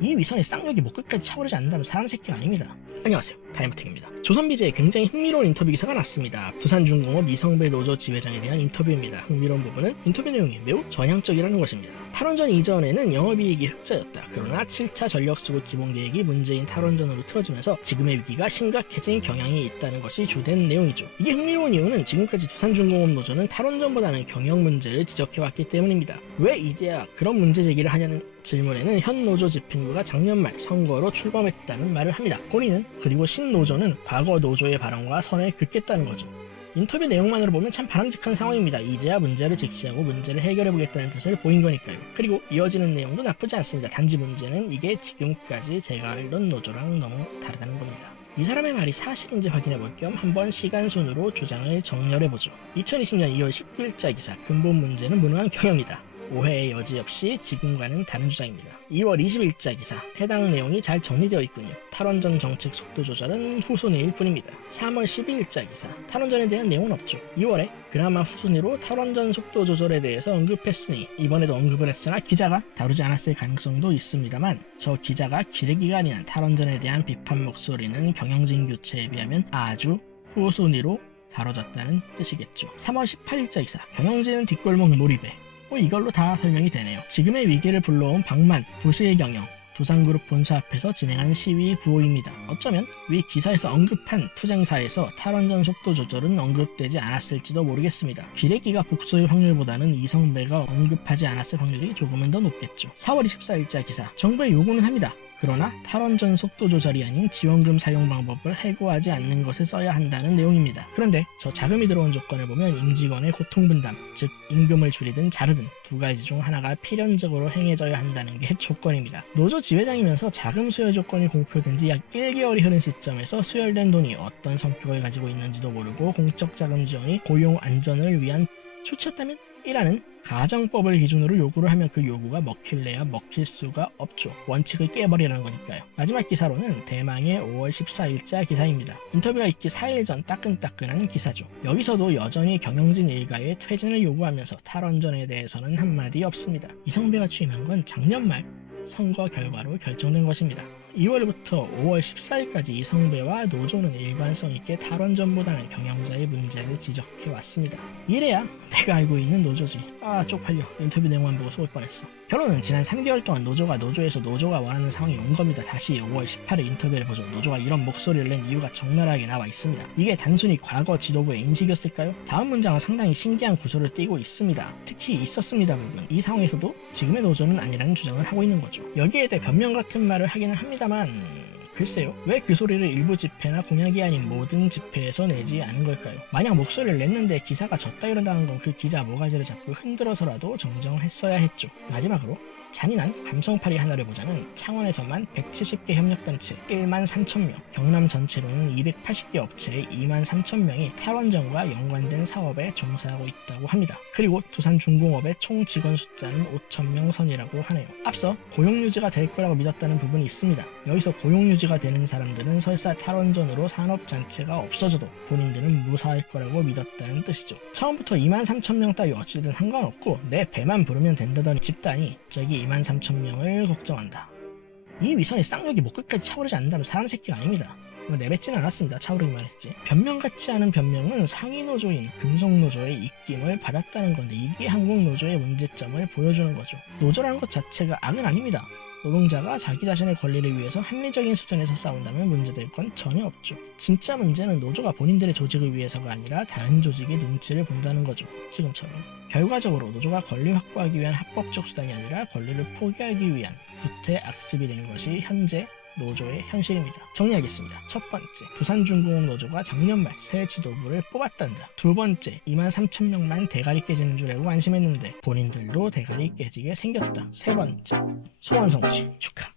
이 위선의 쌍욕이 목 끝까지 차오르지 않는다면 사람 새끼가 아닙니다. 안녕하세요, 다이모텍입니다. 조선비제에 굉장히 흥미로운 인터뷰 기사가 났습니다. 두산중공업 이성배 노조 지회장에 대한 인터뷰입니다. 흥미로운 부분은 인터뷰 내용이 매우 전향적이라는 것입니다. 탈원전 이전에는 영업이익이 흑자였다. 그러나 7차 전력수급 기본계획이 문재인 탈원전으로 틀어지면서 지금의 위기가 심각해진 경향이 있다는 것이 주된 내용이죠. 이게 흥미로운 이유는 지금까지 두산중공업 노조는 탈원전보다는 경영 문제를 지적해왔기 때문입니다. 왜 이제야 그런 문제 제기를 하냐는 질문에는 현 노조 집행부가 작년 말 선거로 출범했다는 말을 합니다. 본인은 그리고 신노조는 과거 노조의 발언과 선을 긋겠다는 거죠. 인터뷰 내용만으로 보면 참 바람직한 상황입니다. 이제야 문제를 직시하고 문제를 해결해보겠다는 뜻을 보인 거니까요. 그리고 이어지는 내용도 나쁘지 않습니다. 단지 문제는 이게 지금까지 제가 알던 노조랑 너무 다르다는 겁니다. 이 사람의 말이 사실인지 확인해볼 겸 한번 시간순으로 주장을 정렬해보죠. 2020년 2월 19일자 기사 근본 문제는 무능한 경영이다. 오해의 여지 없이 지금과는 다른 주장입니다. 2월 20일자 기사 해당 내용이 잘 정리되어 있군요. 탈원전 정책 속도 조절은 후순위일 뿐입니다. 3월 12일자 기사 탈원전에 대한 내용은 없죠. 2월에 그나마 후순위로 탈원전 속도 조절에 대해서 언급했으니 이번에도 언급을 했으나 기자가 다루지 않았을 가능성도 있습니다만 저 기자가 기레기가 아닌 탈원전에 대한 비판 목소리는 경영진 교체에 비하면 아주 후순위로 다뤄졌다는 뜻이겠죠. 3월 18일자 기사 경영진은 뒷골목 몰입에 이걸로 다 설명이 되네요. 지금의 위기를 불러온 방만, 부실 경영, 두산그룹 본사 앞에서 진행한 시위 구호입니다. 어쩌면 위 기사에서 언급한 투쟁사에서 탈원전 속도 조절은 언급되지 않았을지도 모르겠습니다. 기레기가 복수의 확률보다는 이성배가 언급하지 않았을 확률이 조금은 더 높겠죠. 4월 24일자 기사 정부의 요구는 합니다. 그러나 탈원전 속도 조절이 아닌 지원금 사용 방법을 해고하지 않는 것을 써야 한다는 내용입니다. 그런데 저 자금이 들어온 조건을 보면 임직원의 고통분담, 즉 임금을 줄이든 자르든 두 가지 중 하나가 필연적으로 행해져야 한다는 게 조건입니다. 노조 지회장이면서 자금 수혈 조건이 공표된 지 약 1개월이 흐른 시점에서 수혈된 돈이 어떤 성격을 가지고 있는지도 모르고 공적 자금 지원이 고용 안전을 위한 조치였다면? 이라는 가정법을 기준으로 요구를 하면 그 요구가 먹힐래야 먹힐 수가 없죠. 원칙을 깨버리라는 거니까요. 마지막 기사로는 대망의 5월 14일자 기사입니다. 인터뷰가 있기 4일 전 따끈따끈한 기사죠. 여기서도 여전히 경영진 일가의 퇴진을 요구하면서 탈원전에 대해서는 한마디 없습니다. 이성배가 취임한 건 작년 말 선거 결과로 결정된 것입니다. 2월부터 5월 14일까지 이성배와 노조는 일관성 있게 탈원전보다는 경영자의 문제를 지적해왔습니다. 이래야 내가 알고 있는 노조지. 쪽팔려. 인터뷰 내용만 보고 속을 뻔했어. 결론은 지난 3개월 동안 노조에서 노조가 원하는 상황이 온 겁니다. 다시 5월 18일 인터뷰를 보죠. 노조가 이런 목소리를 낸 이유가 적나라하게 나와 있습니다. 이게 단순히 과거 지도부의 인식이었을까요? 다음 문장은 상당히 신기한 구조를 띠고 있습니다. 특히 있었습니다 부분. 이 상황에서도 지금의 노조는 아니라는 주장을 하고 있는 거죠. 여기에 대해 변명 같은 말을 하기는 합니다만 글쎄요, 왜 그 소리를 일부 집회나 공약이 아닌 모든 집회에서 내지 않은 걸까요? 만약 목소리를 냈는데 기사가 졌다 이런다는 건 그 기자 모가지를 잡고 흔들어서라도 정정했어야 했죠. 마지막으로 잔인한 감성팔이 하나를 보자면 창원에서만 170개 협력단체 1만 3천명, 경남 전체로는 280개 업체의 2만 3천명이 탈원전과 연관된 사업에 종사하고 있다고 합니다. 그리고 두산중공업의 총 직원 숫자는 5천명 선이라고 하네요. 앞서 고용유지가 될 거라고 믿었다는 부분이 있습니다. 여기서 고용유지가 되는 사람들은 설사 탈원전으로 산업단체가 없어져도 본인들은 무사할 거라고 믿었다는 뜻이죠. 처음부터 2만 3천명 따위 어찌든 상관없고 내 배만 부르면 된다더니 집단이 저기 2만 3천 명을 걱정한다. 이 위선의 쌍욕이 목 끝까지 차오르지 않는다면 사람 새끼가 아닙니다. 내뱉진 않았습니다. 차오르기만 했지. 변명 같지 않은 변명은 상위 노조인 금속노조의 입김을 받았다는 건데 이게 한국 노조의 문제점을 보여주는 거죠. 노조라는 것 자체가 악은 아닙니다. 노동자가 자기 자신의 권리를 위해서 합리적인 수준에서 싸운다면 문제될 건 전혀 없죠. 진짜 문제는 노조가 본인들의 조직을 위해서가 아니라 다른 조직의 눈치를 본다는 거죠. 지금처럼. 결과적으로 노조가 권리 확보하기 위한 합법적 수단이 아니라 권리를 포기하기 위한 구태 악습이 된 것이 현재 노조의 현실입니다. 정리하겠습니다. 첫 번째, 두산중공업 노조가 작년 말 새 지도부를 뽑았단다. 두 번째, 2만 3천 명만 대가리 깨지는 줄 알고 안심했는데 본인들도 대가리 깨지게 생겼다. 세 번째, 소원 성취 축하.